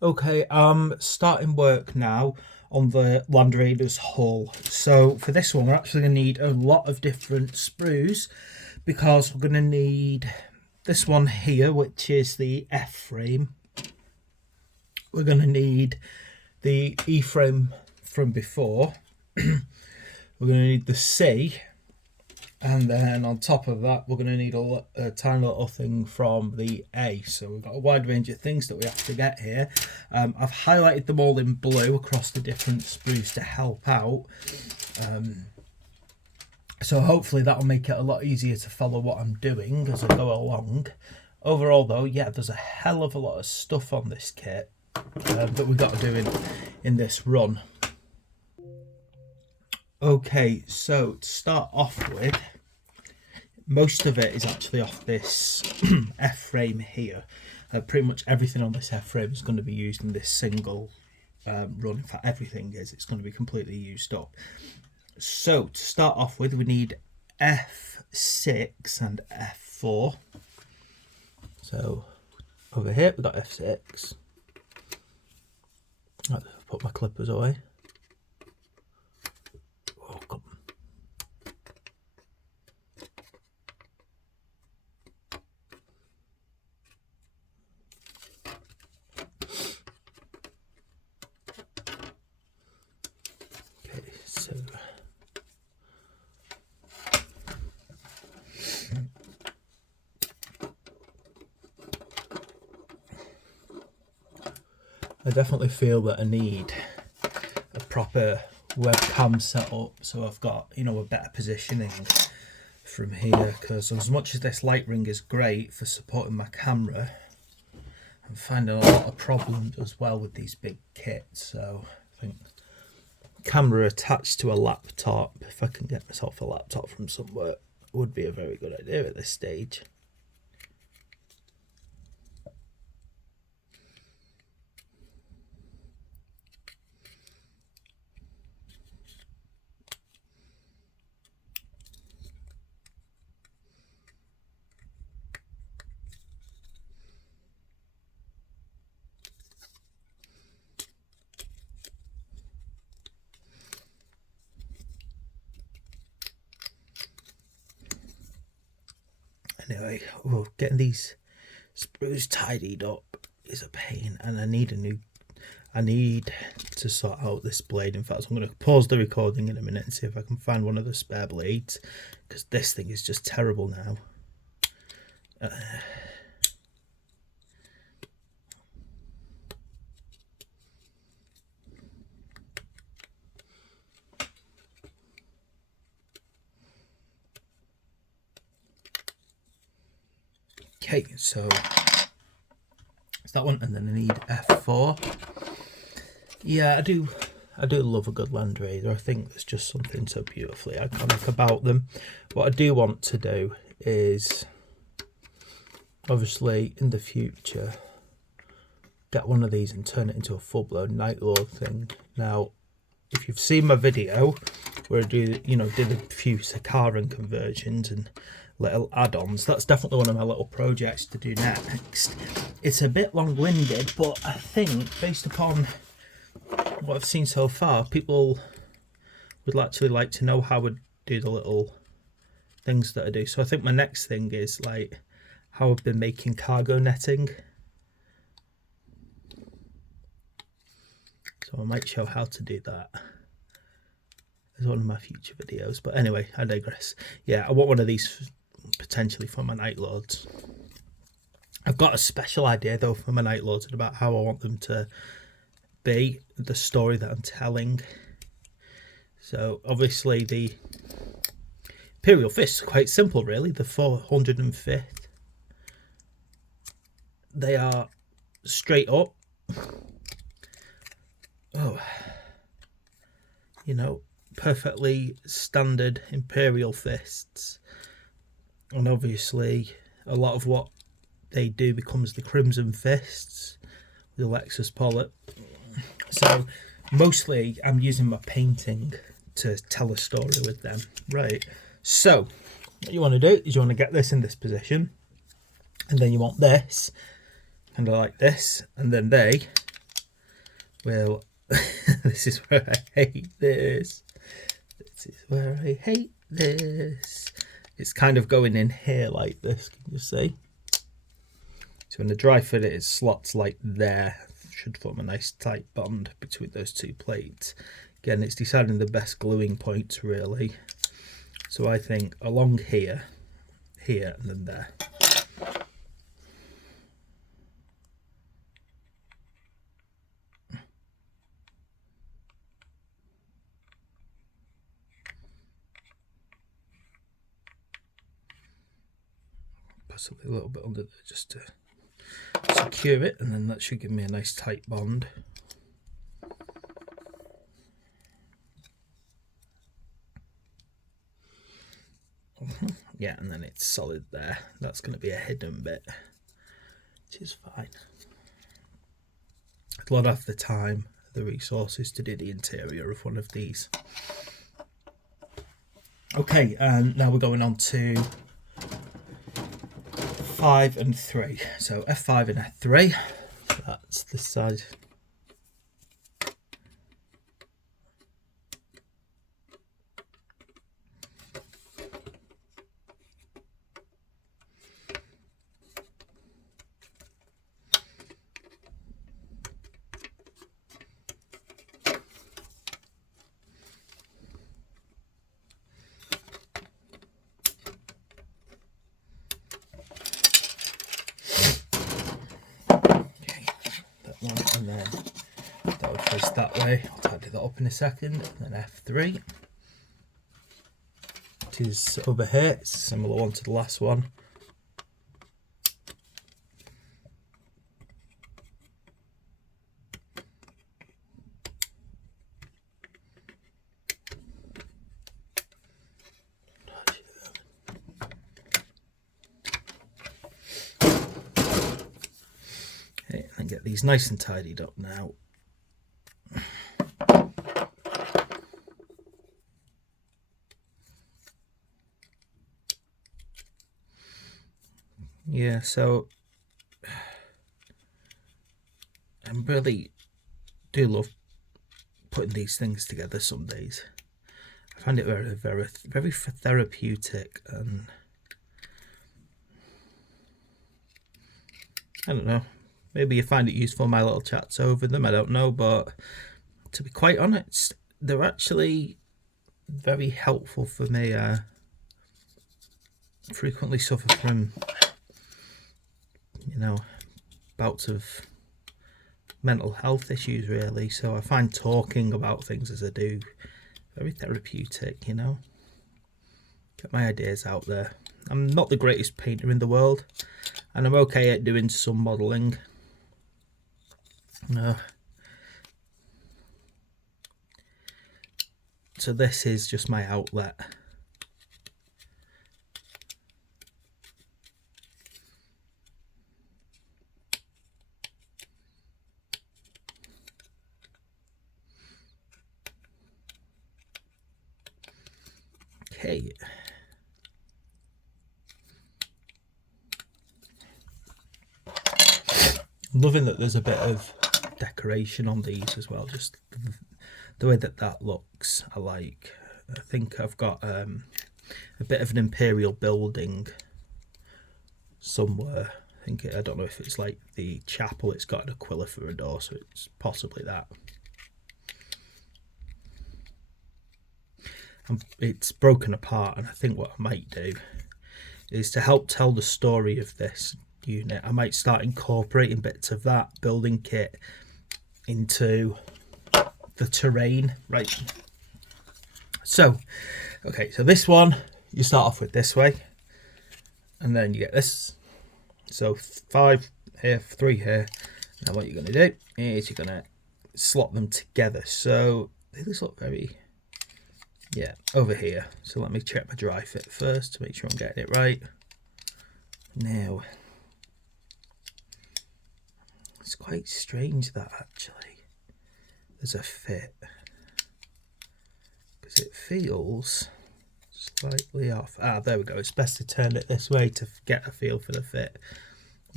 Okay, starting work now on the Land Raider's hull. So for this one, we're actually going to need a lot of different sprues because we're going to need this one here, which is the F frame. We're going to need the E frame from before. We're going to need the C. And then on top of that, we're going to need a tiny little thing from the A. So we've got a wide range of things that we have to get here. I've highlighted them all in blue across the different sprues to help out. So hopefully that'll make it a lot easier to follow what I'm doing as I go along. Overall though, yeah, there's a hell of a lot of stuff on this kit that we've got to do in this run. Okay, so to start off with, most of it is actually off this F-frame here. Pretty much everything on this F-frame is going to be used in this single run. In fact, everything is. It's going to be completely used up. So to start off with, we need F6 and F4. So over here, we've got F6. I'll put my clippers away. Oh, come on. Okay, so I definitely feel that I need a proper webcam set up, so I've got, you know, a better positioning from here, because as much as this light ring is great for supporting my camera, I'm finding a lot of problems as well with these big kits. So I think camera attached to a laptop, if I can get myself a laptop from somewhere, would be a very good idea at this stage. Anyway, getting these sprues tidied up is a pain, and I need to sort out this blade. In fact, I'm going to pause the recording in a minute and see if I can find one of the spare blades, because this thing is just terrible now. Okay, so it's that one, and then I need F4. Yeah, I do love a good Land Raider. I think there's just something so beautifully iconic about them. What I do want to do is, obviously, in the future, get one of these and turn it into a full-blown Night Lord thing. Now, if you've seen my video where I did a few Sakaran conversions and little add-ons, that's definitely one of my little projects to do next. It's a bit long-winded, but I think based upon what I've seen so far, people would actually like to know how I do the little things that I do. So I think my next thing is like how I've been making cargo netting. So I might show how to do that as one of my future videos. But anyway, I digress. Yeah, I want one of these potentially for my Night Lords. I've got a special idea though for my Night Lords about how I want them to be, the story that I'm telling. So obviously the Imperial Fists are quite simple really. The 405th, they are straight up, perfectly standard Imperial Fists. And obviously a lot of what they do becomes the Crimson Fists, the Lexus Pollet. So mostly I'm using my painting to tell a story with them. Right, so what you want to do is you want to get this in this position, and then you want this kind of like this, and then they Well, this is where I hate this. This is where I hate this. It's kind of going in here like this, can you see? So when I dry fit it, it slots like there. Should form a nice tight bond between those two plates. Again, it's deciding the best gluing points really. So I think along here, here and then there. Possibly a little bit under there just to secure it, and then that should give me a nice tight bond. Yeah, and then it's solid there. That's going to be a hidden bit, which is fine. I'd lot of the time, the resources to do the interior of one of these. Okay, and now we're going on to 5 and 3. So F5 and F3. That's this side. And then that would face that way. I'll tidy that up in a second. And then F3, it is over here. It's a similar one to the last one. And get these nice and tidied up now. Yeah, so I really do love putting these things together some days. I find it very therapeutic, and I don't know, maybe you find it useful, my little chats over them, I don't know, but to be quite honest, they're actually very helpful for me. I frequently suffer from, you know, bouts of mental health issues really, so I find talking about things as I do very therapeutic, you know. Get my ideas out there. I'm not the greatest painter in the world, and I'm okay at doing some modelling. So this is just my outlet. Okay. I'm loving that there's a bit of decoration on these as well, just the way that looks. I think I've got a bit of an imperial building somewhere. I don't know if it's like the chapel, it's got an aquila for a door, so it's possibly that. It's broken apart, and I think what I might do is, to help tell the story of this unit, I might start incorporating bits of that building kit into the terrain. Right, so okay, so this one you start off with this way, and then you get this, so 5 here, 3 here. Now what you're going to do is you're going to slot them together, so they just look very, yeah, over here. So let me check my dry fit first to make sure I'm getting it right. Now it's quite strange that actually there's a fit, because it feels slightly off. Ah, there we go. It's best to turn it this way to get a feel for the fit.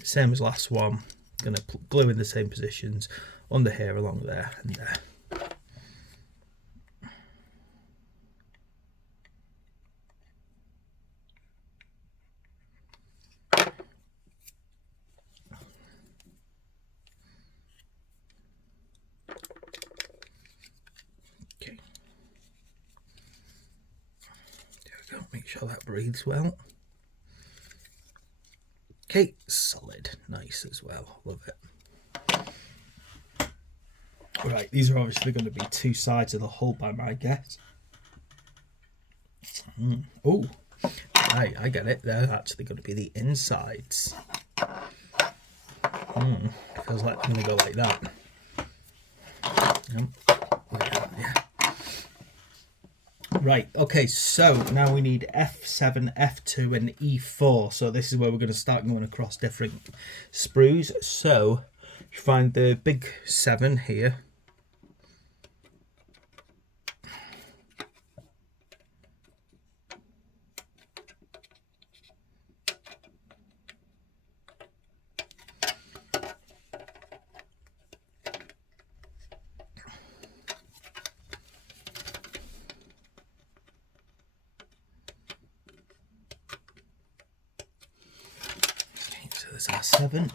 Same as last one. going to glue in the same positions under here, along there, and there. Okay. There we go. Make sure that breathes well. Okay, solid, nice as well, love it. Right, these are obviously going to be two sides of the hull by my guess. Oh, right, I get it, they're actually going to be the insides. Feels like I'm going to go like that. Yeah. Right, okay, so now we need F7, F2 and E4. So this is where we're going to start going across different sprues. So you find the big 7 here. There's our 7.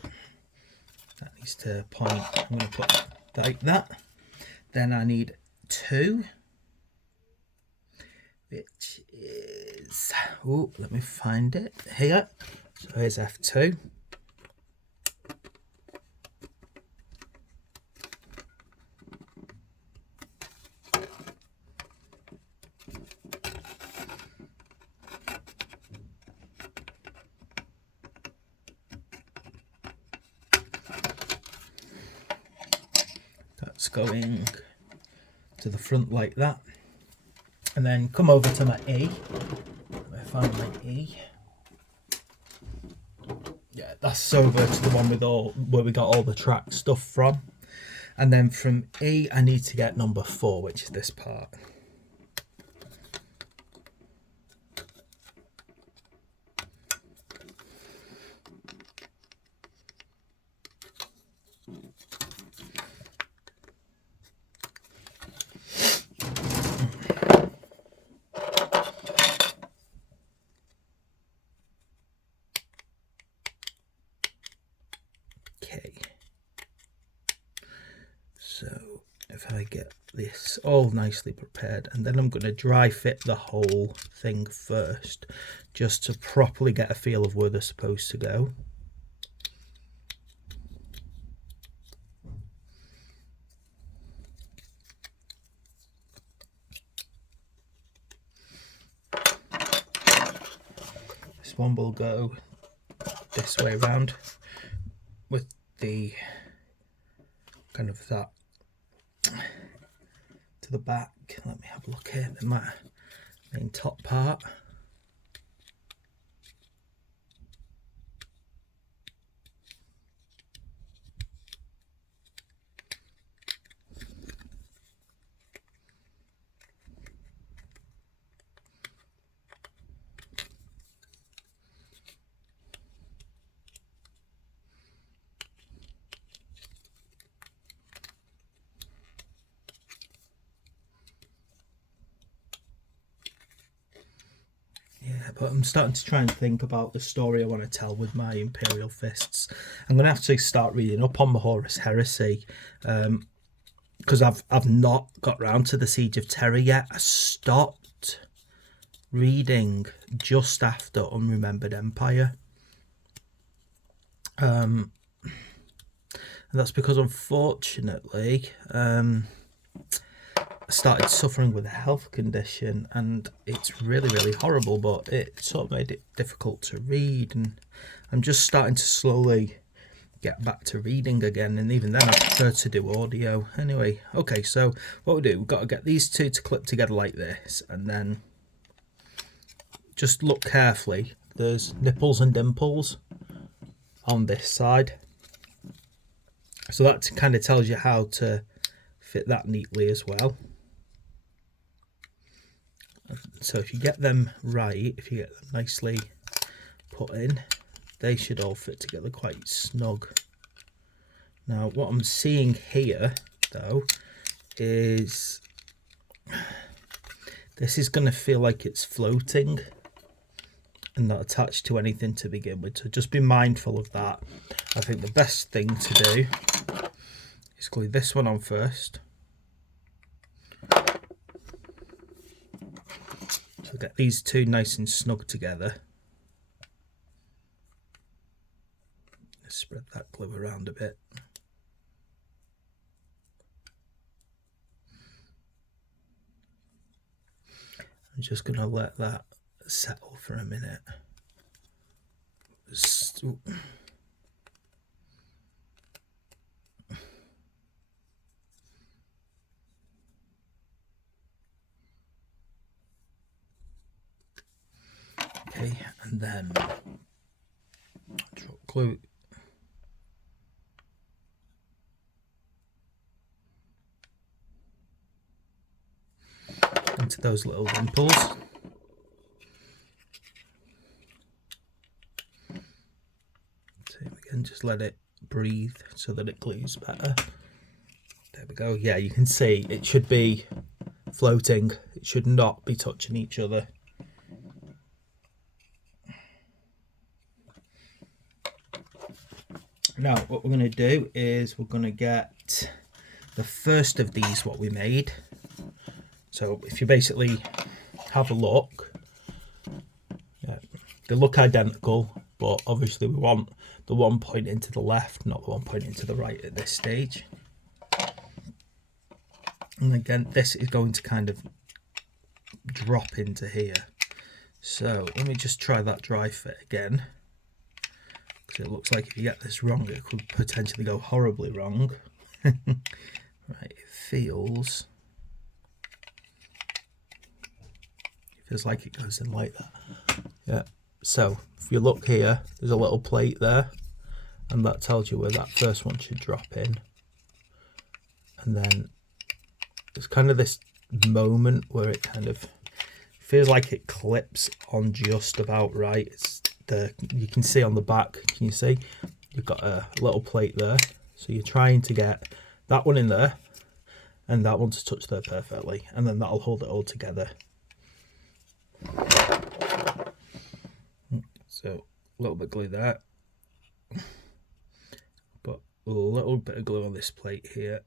That needs to point. I'm going to put like that. Then I need 2, which is, oh, let me find it here. So here's F2. That's going to the front like that, and then come over to my E. I find my E. Yeah, that's over to the one with all where we got all the track stuff from, and then from E I need to get number 4, which is this part. Okay, so if I get this all nicely prepared, and then I'm going to dry fit the whole thing first, just to properly get a feel of where they're supposed to go. This one will go this way around with the kind of that to the back. Let me have a look here at my main top part. But I'm starting to try and think about the story I want to tell with my Imperial Fists. I'm going to have to start reading up on the Horus Heresy, because I've not got round to the Siege of Terror yet. I stopped reading just after Unremembered Empire. And that's because, unfortunately, I started suffering with a health condition, and it's really, really horrible, but it sort of made it difficult to read, and I'm just starting to slowly get back to reading again, and even then I prefer to do audio. Anyway, okay, so what we do, we've got to get these two to clip together like this, and then just look carefully. There's nipples and dimples on this side, so that kind of tells you how to fit that neatly as well. So if you get them right, if you get them nicely put in, they should all fit together quite snug. Now what I'm seeing here though is this is going to feel like it's floating and not attached to anything to begin with, so just be mindful of that. I think the best thing to do is glue this one on first. So get these two nice and snug together. Spread that glue around a bit. I'm just going to let that settle for a minute. Okay, and then drop glue into those little dimples. Same again, just let it breathe so that it glues better. There we go. Yeah, you can see it should be floating. It should not be touching each other. Now what we're going to do is we're going to get the first of these what we made. So if you basically have a look, yeah, they look identical, but obviously we want the one pointing to the left, not the one pointing to the right at this stage. And again, this is going to kind of drop into here. So let me just try that dry fit again, because it looks like if you get this wrong, it could potentially go horribly wrong. Right, it feels like it goes in like that. Yeah, so if you look here, there's a little plate there, and that tells you where that first one should drop in. And then there's kind of this moment where it kind of feels like it clips on just about right. It's you can see on the back, can you see? You've got a little plate there. So you're trying to get that one in there and that one to touch there perfectly, and then that'll hold it all together. So a little bit of glue there, but a little bit of glue on this plate here.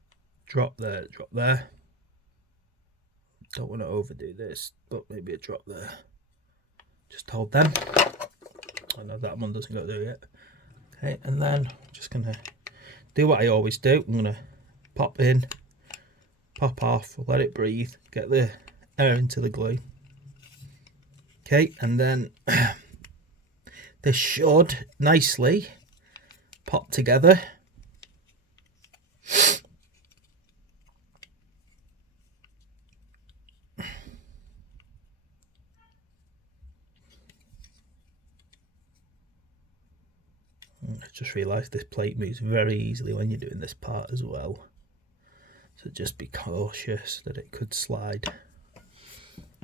Drop there, drop there. Don't want to overdo this, but maybe a drop there. Just hold them. I know that one doesn't go there yet. Okay, and then I'm just gonna do what I always do. I'm gonna pop in, pop off, let it breathe, get the air into the glue. Okay, and then this should nicely pop together. I just realised this plate moves very easily when you're doing this part as well. So just be cautious that it could slide.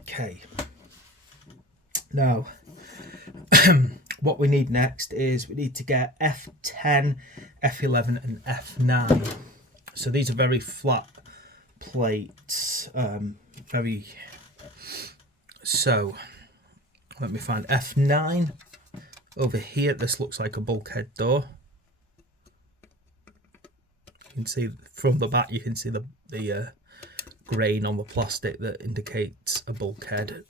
Okay. Now, what we need next is we need to get F10, F11 and F9. So these are very flat plates. So let me find F9. Over here, this looks like a bulkhead door. You can see from the back, you can see the grain on the plastic that indicates a bulkhead.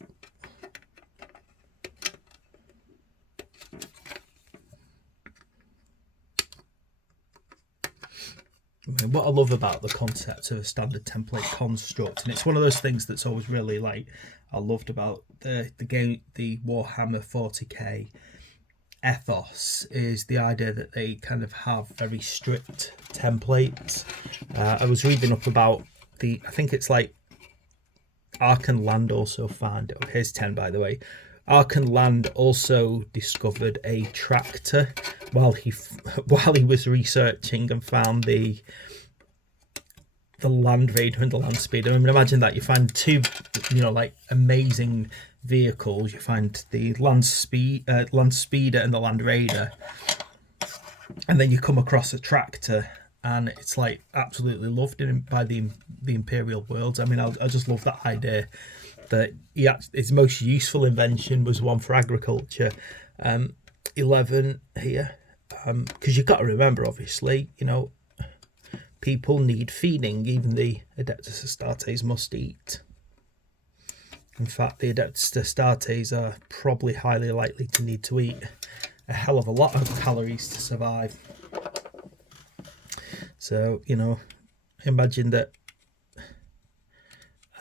I mean, what I love about the concept of a standard template construct, and it's one of those things that's always really I loved about the game, the Warhammer 40k ethos, is the idea that they kind of have very strict templates. I was reading up about I think it's like Ark and Land also found, oh, here's 10 by the way. Ark and Land also discovered a tractor while he was researching and found the Land Raider and the Land Speeder. I mean, imagine that you find two, amazing vehicles. You find the Land Speeder and the Land Raider, and then you come across a tractor, and it's like absolutely loved by the Imperial worlds. I mean, I just love that idea that his most useful invention was one for agriculture. 11 here, because you've got to remember, obviously, you know, people need feeding. Even the Adeptus Astartes must eat. In fact, the Adeptus Astartes are probably highly likely to need to eat a hell of a lot of calories to survive. So, you know, imagine that.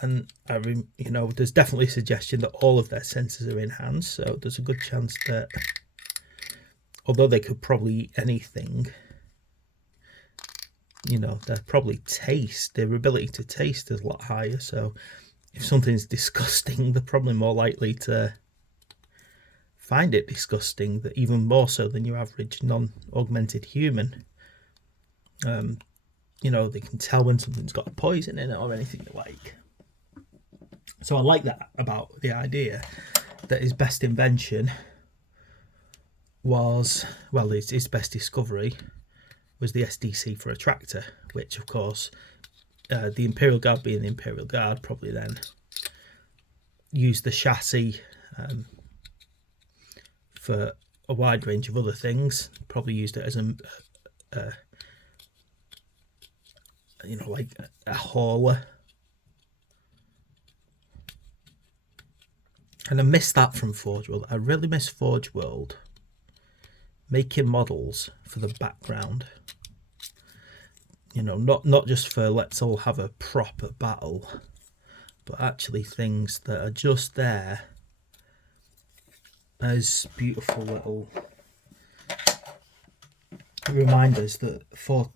And you know, there's definitely a suggestion that all of their senses are enhanced. So there's a good chance that, although they could probably eat anything, you know, their ability to taste is a lot higher. So if something's disgusting, they're probably more likely to find it disgusting, that even more so than your average non-augmented human. You know, they can tell when something's got a poison in it or anything like. So I like that about the idea that his best invention was, well, his best discovery was the SDC for a tractor, which of course the Imperial Guard, being the Imperial Guard, probably then used the chassis for a wide range of other things. Probably used it as a you know, like a hauler. And I miss that from Forge World. I really miss Forge World making models for the background. You know, not just for let's all have a proper battle, but actually things that are just there as beautiful little reminders that,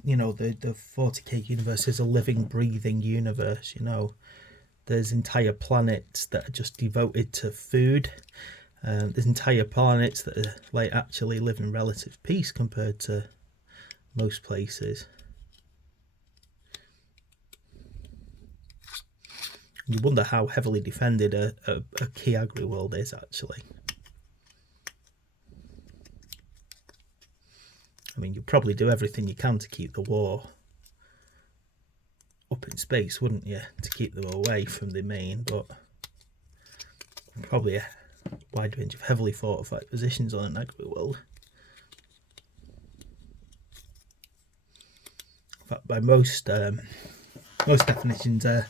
you know, the 40k universe is a living, breathing universe. You know, there's entire planets that are just devoted to food. There's entire planets that are like actually live in relative peace compared to most places. You wonder how heavily defended a key agri world is actually. I mean, you'd probably do everything you can to keep the war up in space, wouldn't you? To keep them away from the main, but probably a wide range of heavily fortified positions on an agri world. In fact, by most definitions, a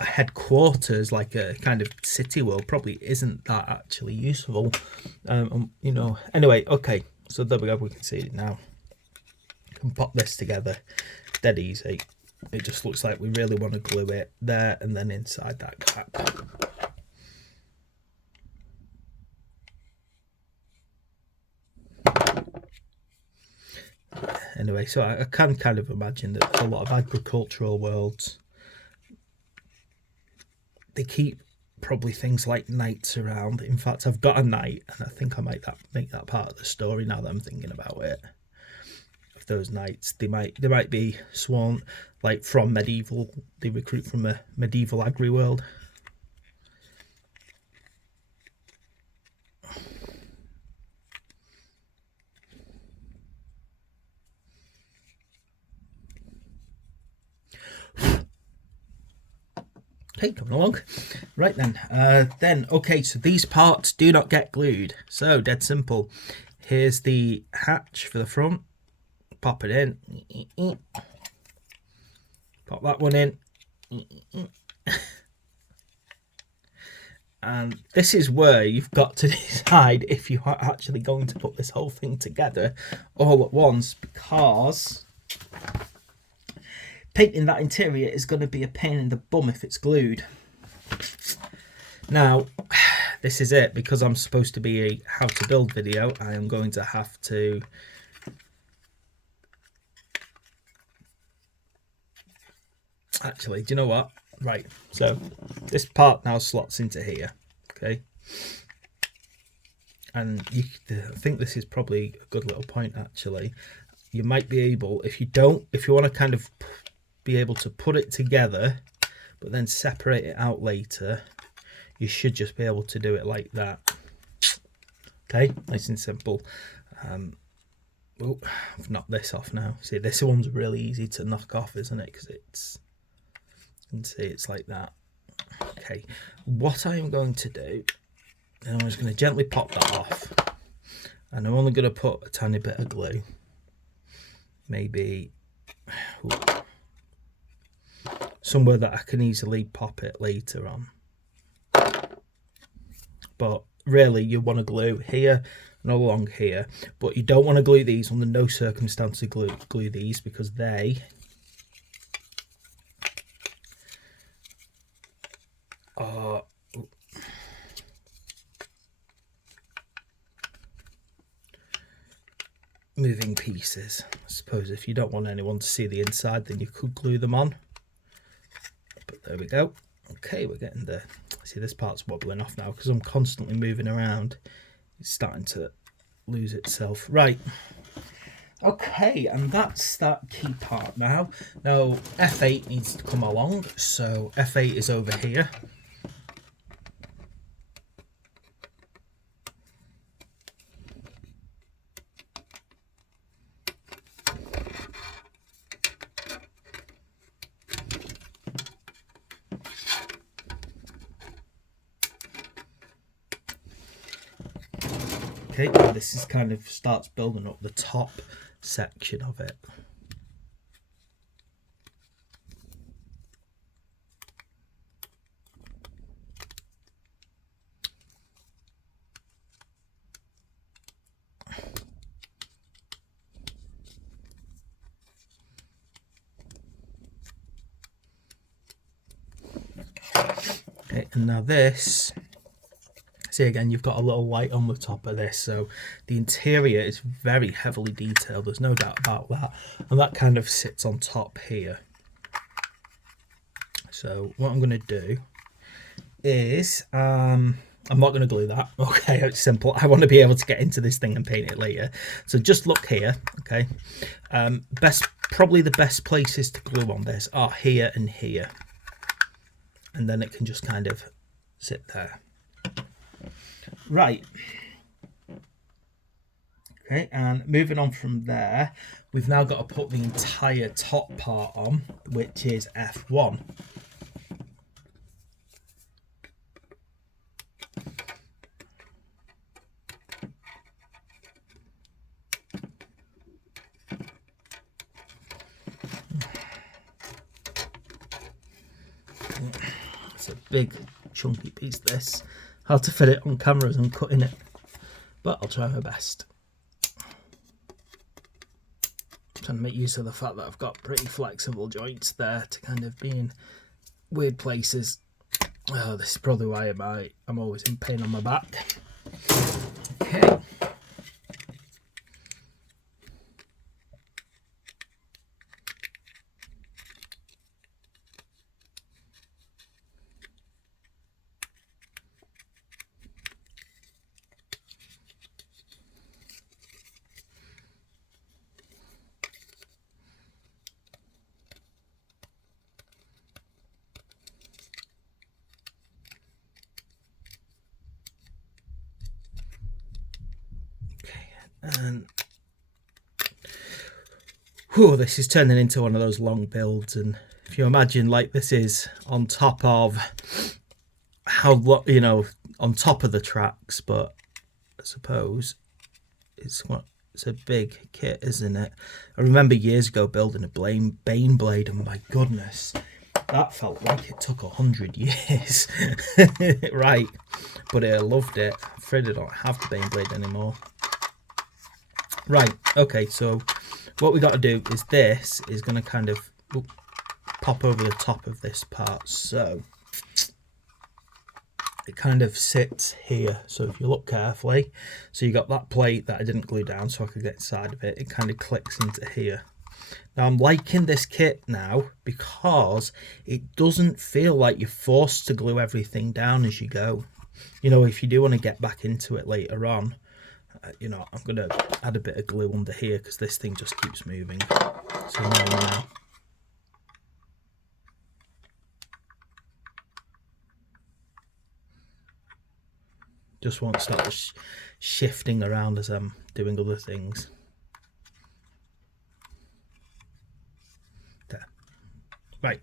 headquarters, like a kind of city world, probably isn't that actually useful. You know, anyway, okay, so there we go, we can see it now. Can pop this together dead easy. It just looks like we really want to glue it there and then inside that gap. Anyway, so I can kind of imagine that there's a lot of agricultural worlds, they keep probably things like knights around. In fact, I've got a knight, and I think I might make that part of the story now that I'm thinking about it. Of those knights, they might be sworn like from medieval. They recruit from a medieval agri world. Okay, coming along. Right then, okay, so these parts do not get glued. So, dead simple. Here's the hatch for the front. Pop it in. Pop that one in. And this is where you've got to decide if you are actually going to put this whole thing together all at once, because painting that interior is going to be a pain in the bum if it's glued. Now, this is it, because I'm supposed to be a how to build video, I am going to have to actually, do you know what? Right, so this part now slots into here, okay? And I think this is probably a good little point actually. You might be able, if you want to kind of be able to put it together but then separate it out later, you should just be able to do it like that. Okay, nice and simple. Oh, I've knocked this off now. See, this one's really easy to knock off, isn't it? Because it's, you can see it's like that. Okay, what I am going to do, I'm just going to gently pop that off. And I'm only going to put a tiny bit of glue. Maybe somewhere that I can easily pop it later on. But really, you want to glue here and along here. But you don't want to glue these under no circumstances. Glue these because they are moving pieces. I suppose if you don't want anyone to see the inside, then you could glue them on. But there we go. Okay, we're getting there. See, this part's wobbling off now because I'm constantly moving around. It's starting to lose itself. Right. Okay, and that's that key part now. Now, F8 needs to come along. So F8 is over here. Okay, and this is kind of starts building up the top section of it. Okay, and now this, see again, you've got a little light on the top of this, so the interior is very heavily detailed, there's no doubt about that, and that kind of sits on top here. So what I'm going to do is, I'm not going to glue that, okay, it's simple. I want to be able to get into this thing and paint it later. So just look here, okay. Probably the best places to glue on this are here and here. And then it can just kind of sit there. Right. Okay, and moving on from there, we've now got to put the entire top part on, which is F1. It's a big chunky piece, this. Hard to fit it on camera as I'm cutting it, but I'll try my best. Trying to make use of the fact that I've got pretty flexible joints there to kind of be in weird places. Oh, this is probably why I'm always in pain on my back. Okay. And this is turning into one of those long builds, and if you imagine, like, this is on top of on top of the tracks, but I suppose it's a big kit, isn't it? I remember years ago building a Bane blade, and my goodness, that felt like it took 100 years. Right, but I loved it. I'm afraid I don't have the Bane blade anymore. Right, okay, so what we got to do is this is going to kind of pop over the top of this part, so it kind of sits here. So if you look carefully, so you got that plate that I didn't glue down so I could get inside of it, it kind of clicks into here. Now I'm liking this kit now because it doesn't feel like you're forced to glue everything down as you go. You know, if you do want to get back into it later on, you know, I'm going to add a bit of glue under here because this thing just keeps moving. So now. Just won't start shifting around as I'm doing other things. Right,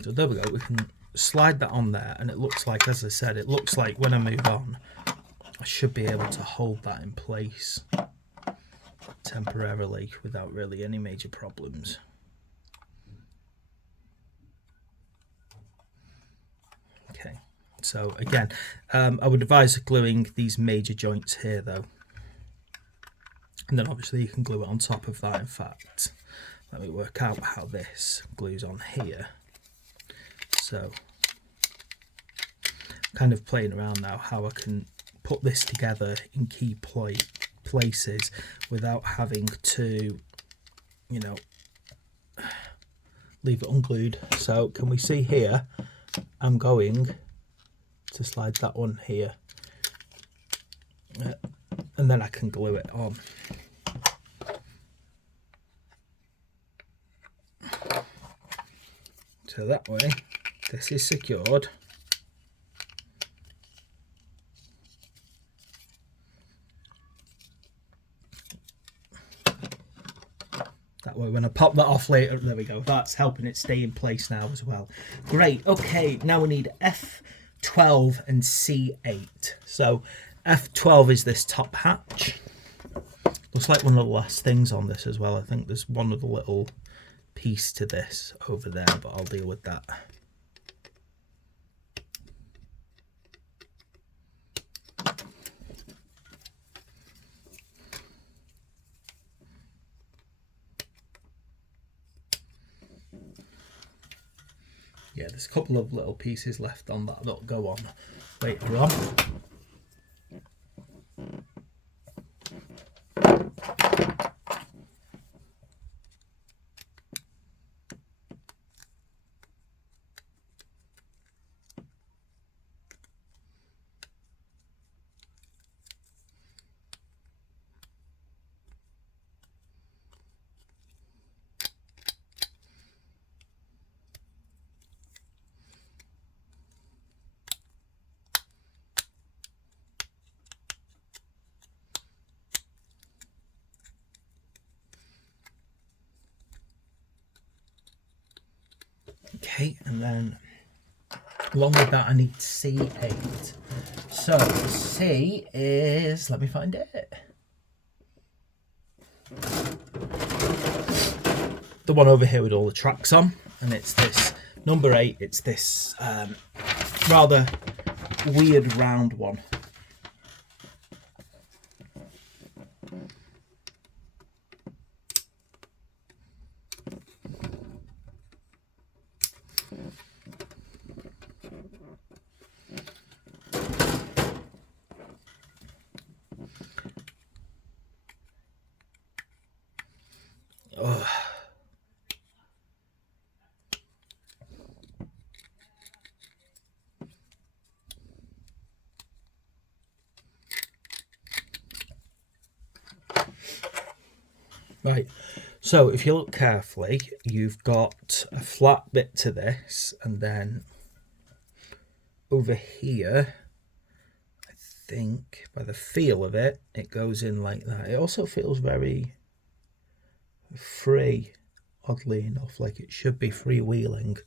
so there we go. We can slide that on there, and it looks like, as I said, it looks like when I move on, I should be able to hold that in place temporarily without really any major problems. Okay, so again, I would advise gluing these major joints here though, and then obviously you can glue it on top of that. In fact, let me work out how this glues on here. So kind of playing around now how I can put this together in key places without having to, you know, leave it unglued. So can we see here, I'm going to slide that on here, and then I can glue it on. So that way this is secured. That way when I pop that off later, there we go, that's helping it stay in place now as well. Great, okay, now we need F12 and C8. So F12 is this top hatch. Looks like one of the last things on this as well. I think there's one other little piece to this over there, but I'll deal with that. Yeah, there's a couple of little pieces left on that that'll go on later on. Okay, and then along with that I need C8. So C is, let me find it, the one over here with all the tracks on, and it's this number 8. It's this rather weird round one. Oh. Right, so if you look carefully, you've got a flat bit to this, and then over here, I think by the feel of it, it goes in like that. It also feels very free, oddly enough, like it should be freewheeling.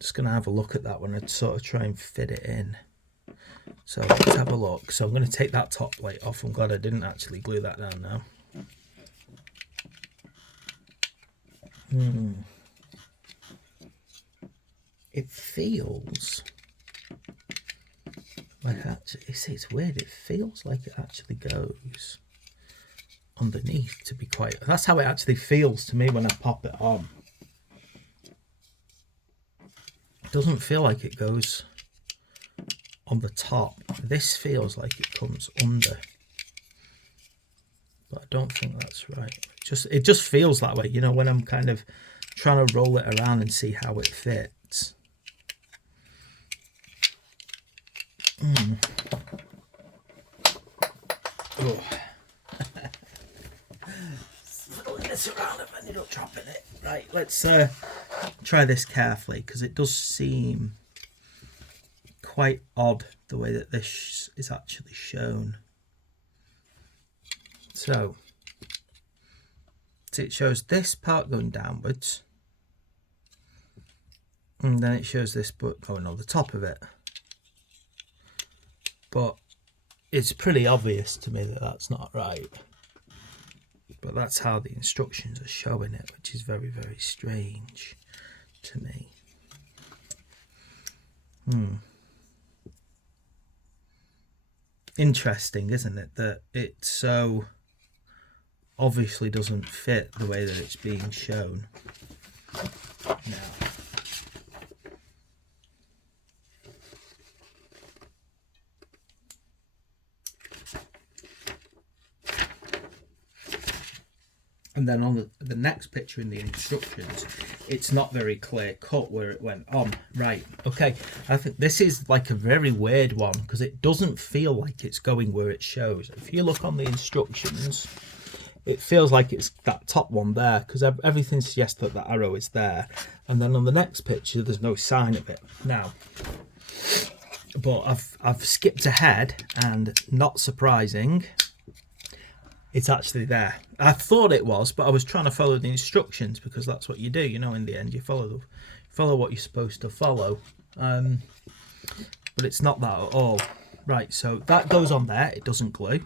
Just going to have a look at that one and sort of try and fit it in. So let's have a look. So I'm going to take that top plate off. I'm glad I didn't actually glue that down now. It feels like, actually, it's weird, it feels like it actually goes underneath, to be quite, that's how it actually feels to me when I pop it on. It doesn't feel like it goes on the top. This feels like it comes under, but I don't think that's right. It just feels that way, you know, when I'm kind of trying to roll it around and see how it fits. Oh. Fiddling this around, I've ended up dropping it. Right, let's try this carefully, because it does seem quite odd the way that this is actually shown. So it shows this part going downwards, And then it shows this book going on the top of it. But it's pretty obvious to me that that's not right. But that's how the instructions are showing it, which is very, very strange to me. Interesting, isn't it, that it so obviously doesn't fit the way that it's being shown now. And then on the next picture in the instructions, it's not very clear cut where it went on. Right, okay. I think this is like a very weird one because it doesn't feel like it's going where it shows. If you look on the instructions, it feels like it's that top one there because everything suggests that the arrow is there. And then on the next picture, there's no sign of it. Now, but I've skipped ahead and not surprising, it's actually there. I thought it was, but I was trying to follow the instructions because that's what you do, you know, in the end. You follow what you're supposed to follow. But it's not that at all. Right, so that goes on there. It doesn't glue.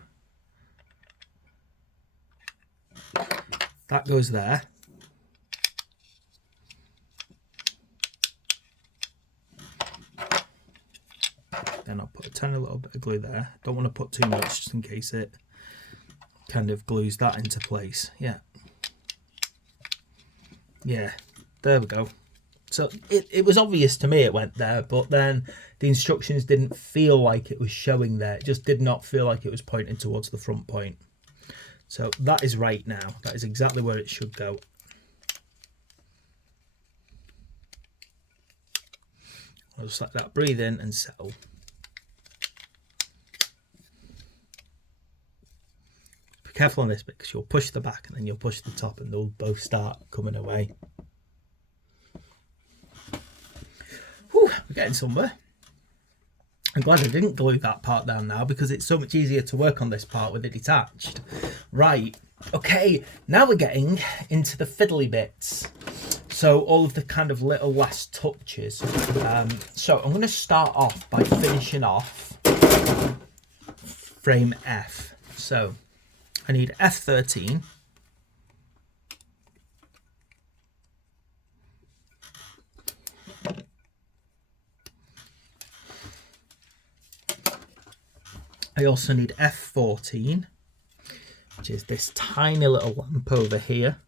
That goes there. Then I'll put a tiny little bit of glue there. Don't want to put too much just in case it kind of glues that into place. Yeah, there we go. So it was obvious to me it went there, but then the instructions didn't feel like it was showing there. It just did not feel like it was pointing towards the front point. So that is right now. That is exactly where it should go. I'll just let that breathe in and settle. Careful on this bit because you'll push the back and then you'll push the top and they'll both start coming away. Whew, we're getting somewhere. I'm glad I didn't glue that part down now because it's so much easier to work on this part with it detached. Right, okay, now we're getting into the fiddly bits. So all of the kind of little last touches. So I'm going to start off by finishing off frame F. So I need F13. I also need F14, which is this tiny little lamp over here.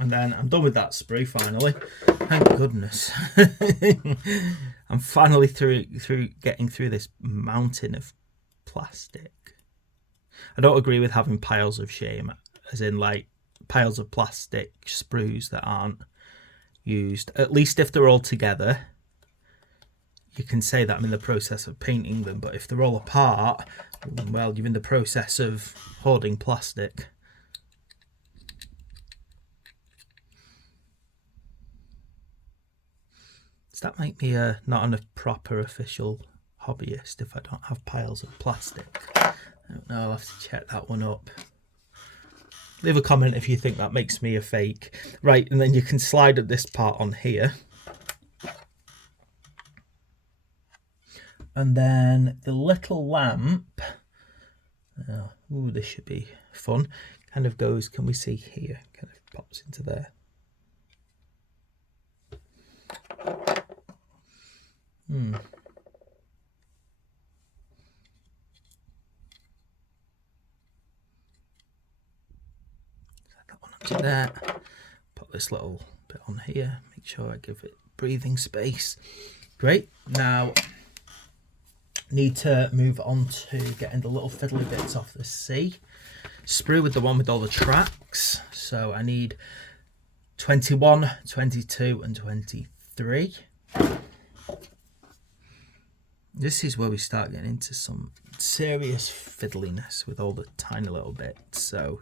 And then I'm done with that sprue finally. Thank goodness. I'm finally getting through this mountain of plastic. I don't agree with having piles of shame, as in like piles of plastic sprues that aren't used. At least if they're all together, you can say that I'm in the process of painting them. But if they're all apart, well, you're in the process of hoarding plastic. Does that make me not a proper official hobbyist if I don't have piles of plastic? I don't know, I'll have to check that one up. Leave a comment if you think that makes me a fake. Right, and then you can slide this part on here. And then the little lamp, ooh, this should be fun, kind of goes, can we see here, kind of pops into there. Set that one onto there. Put this little bit on here. Make sure I give it breathing space. Great. Now, need to move on to getting the little fiddly bits off the C. Sprue with the one with all the tracks. So I need 21, 22, and 23. This is where we start getting into some serious fiddliness with all the tiny little bits. So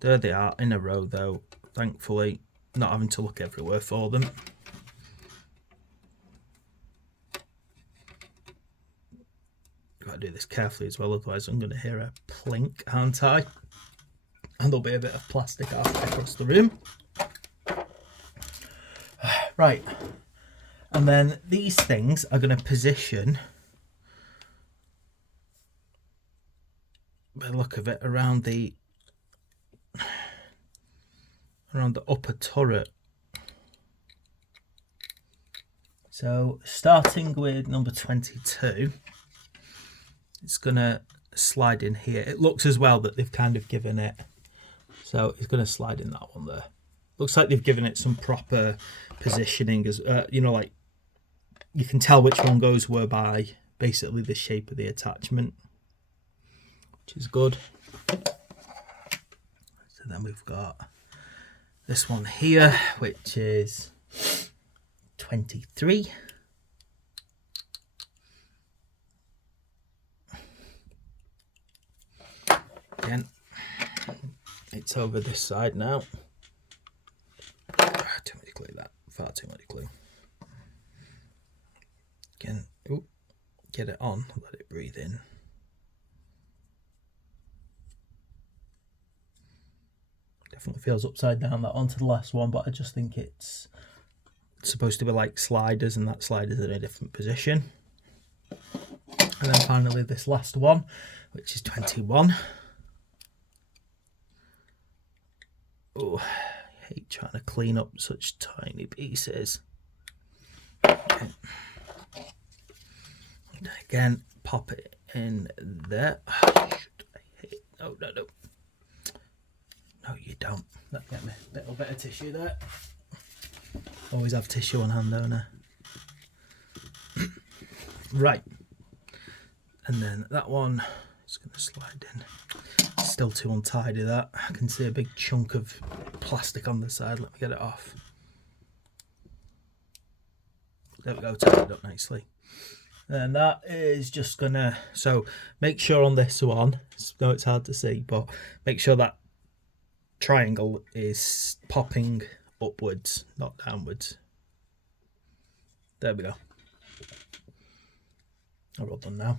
there they are in a row though, thankfully, not having to look everywhere for them. Gotta do this carefully as well, otherwise I'm going to hear a plink, aren't I? and there'll be a bit of plastic halfway across the room. Right, and then these things are going to position, by the look of it, around the upper turret. So starting with number 22, it's going to slide in here. It looks as well that they've kind of given it, so it's going to slide in that one there. Looks like they've given it some proper positioning, as you know, like you can tell which one goes where by basically the shape of the attachment, which is good. So then we've got this one here, which is 23. Again, it's over this side now. Too much glue, that far too much glue. Again, ooh, get it on, let it breathe in. Definitely feels upside down, that onto the last one, but I just think it's supposed to be like sliders, and that slider's in a different position. And then finally this last one, which is 21. Oh, I hate trying to clean up such tiny pieces. Okay. And again, pop it in there. Oh, I hate it. No, no, no. No, you don't. Let me get me a little bit of tissue there. Always have tissue on hand, don't I? Right. And then that one is going to slide in. Still too untidy, that. I can see a big chunk of plastic on the side. Let me get it off. There we go, tied it up nicely. And that is just gonna, so make sure on this one, I know it's hard to see, but make sure that triangle is popping upwards, not downwards. There we go. I'm all done now.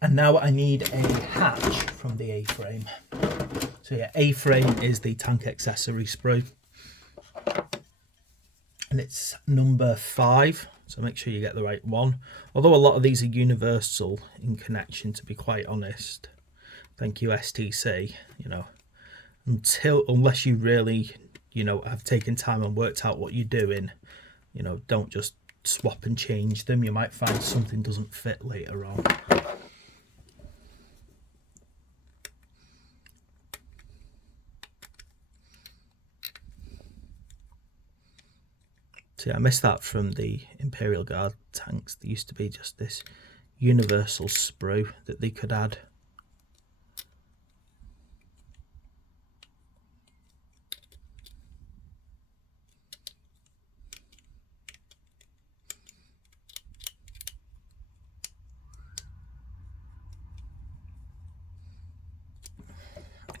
And now I need a hatch from the A-frame. So yeah, A-frame is the tank accessory sprue, and it's number 5, so make sure you get the right one. Although a lot of these are universal in connection, to be quite honest. Thank you, STC. You know, unless you really, you know, have taken time and worked out what you're doing, you know, don't just swap and change them. You might find something doesn't fit later on. See, I missed that from the Imperial Guard tanks. There used to be just this universal sprue that they could add.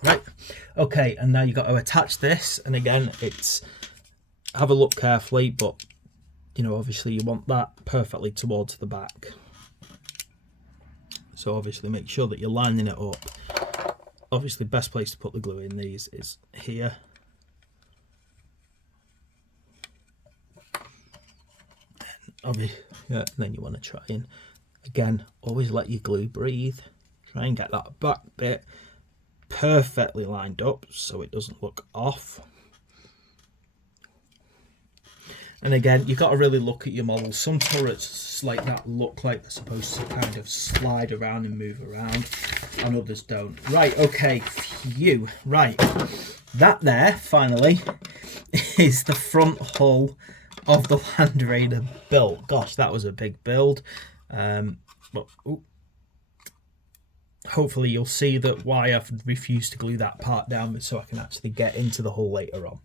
Right, okay, and now you've got to attach this, and again, it's, have a look carefully, but you know, obviously you want that perfectly towards the back. So obviously make sure that you're lining it up. Obviously best place to put the glue in these is here. And then you want to try and, again, always let your glue breathe. Try and get that back bit perfectly lined up so it doesn't look off. And again, you've got to really look at your models. Some turrets like that look like they're supposed to kind of slide around and move around, and others don't. Right, okay, phew. Right, that there, finally, is the front hull of the Land Raider built. Gosh, that was a big build. But hopefully you'll see that why I've refused to glue that part down, so I can actually get into the hull later on.